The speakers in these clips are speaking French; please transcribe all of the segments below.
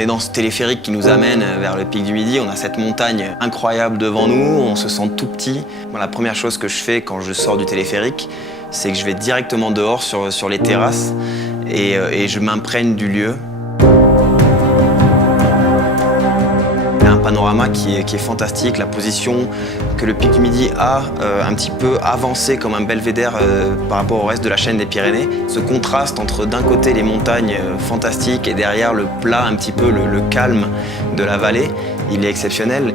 est dans ce téléphérique qui nous amène vers le pic du Midi. On a cette montagne incroyable devant nous, on se sent tout petit. Moi, la première chose que je fais quand je sors du téléphérique, c'est que je vais directement dehors sur les terrasses et je m'imprègne du lieu. Il y a un panorama qui est fantastique, la position que le pic du Midi a un petit peu avancé comme un belvédère par rapport au reste de la chaîne des Pyrénées. Ce contraste entre d'un côté les montagnes fantastiques et derrière le plat, un petit peu le calme de la vallée, il est exceptionnel.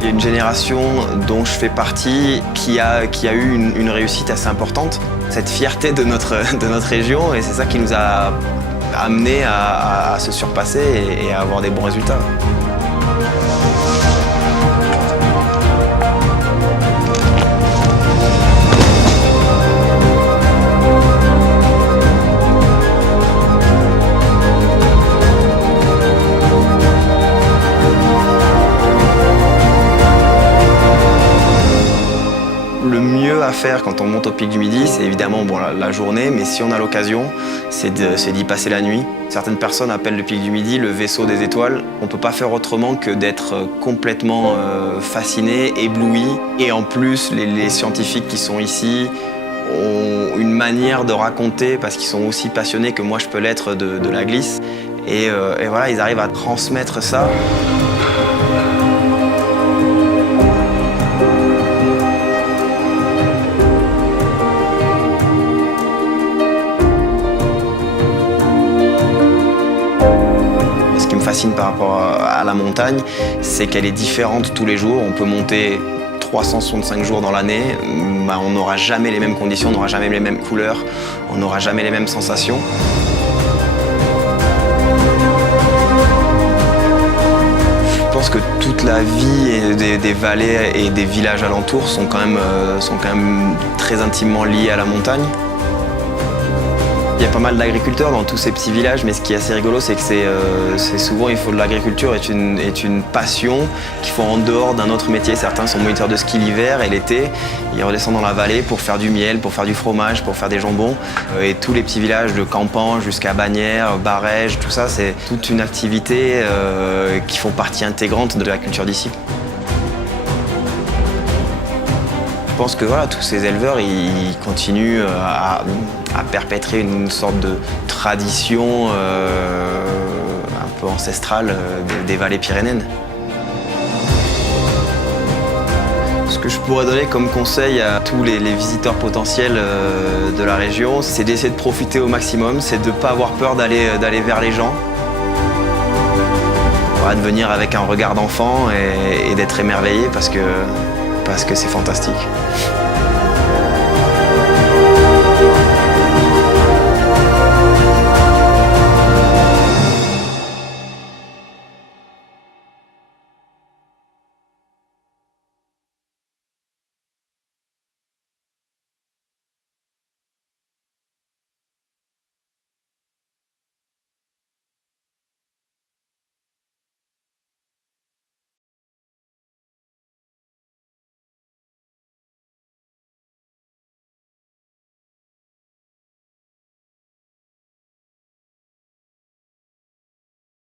Il y a une génération dont je fais partie qui a eu une réussite assez importante. Cette fierté de notre région, et c'est ça qui nous a amenés à se surpasser et à avoir des bons résultats. Le mieux à faire quand on monte au pic du Midi, c'est évidemment la journée, mais si on a l'occasion, c'est d'y passer la nuit. Certaines personnes appellent le pic du Midi le vaisseau des étoiles. On ne peut pas faire autrement que d'être complètement fasciné, ébloui. Et en plus, les scientifiques qui sont ici ont une manière de raconter, parce qu'ils sont aussi passionnés que moi je peux l'être de la glisse. Et voilà, ils arrivent à transmettre ça. Ce qui me fascine par rapport à la montagne, c'est qu'elle est différente tous les jours. On peut monter 365 jours dans l'année, on n'aura jamais les mêmes conditions, on n'aura jamais les mêmes couleurs, on n'aura jamais les mêmes sensations. Je pense que toute la vie des vallées et des villages alentours sont quand même très intimement liés à la montagne. Il y a pas mal d'agriculteurs dans tous ces petits villages, mais ce qui est assez rigolo, c'est que c'est souvent l'agriculture est une passion qu'ils font en dehors d'un autre métier. Certains sont moniteurs de ski l'hiver et l'été, ils redescendent dans la vallée pour faire du miel, pour faire du fromage, pour faire des jambons. Et tous les petits villages de Campan jusqu'à Bagnères, Barèges, tout ça, c'est toute une activité qui font partie intégrante de la culture d'ici. Je pense que voilà, tous ces éleveurs, ils continuent à perpétrer une sorte de tradition un peu ancestrale des vallées pyrénéennes. Ce que je pourrais donner comme conseil à tous les visiteurs potentiels de la région, c'est d'essayer de profiter au maximum, c'est de ne pas avoir peur d'aller vers les gens. Voilà, de venir avec un regard d'enfant et d'être émerveillé parce que c'est fantastique.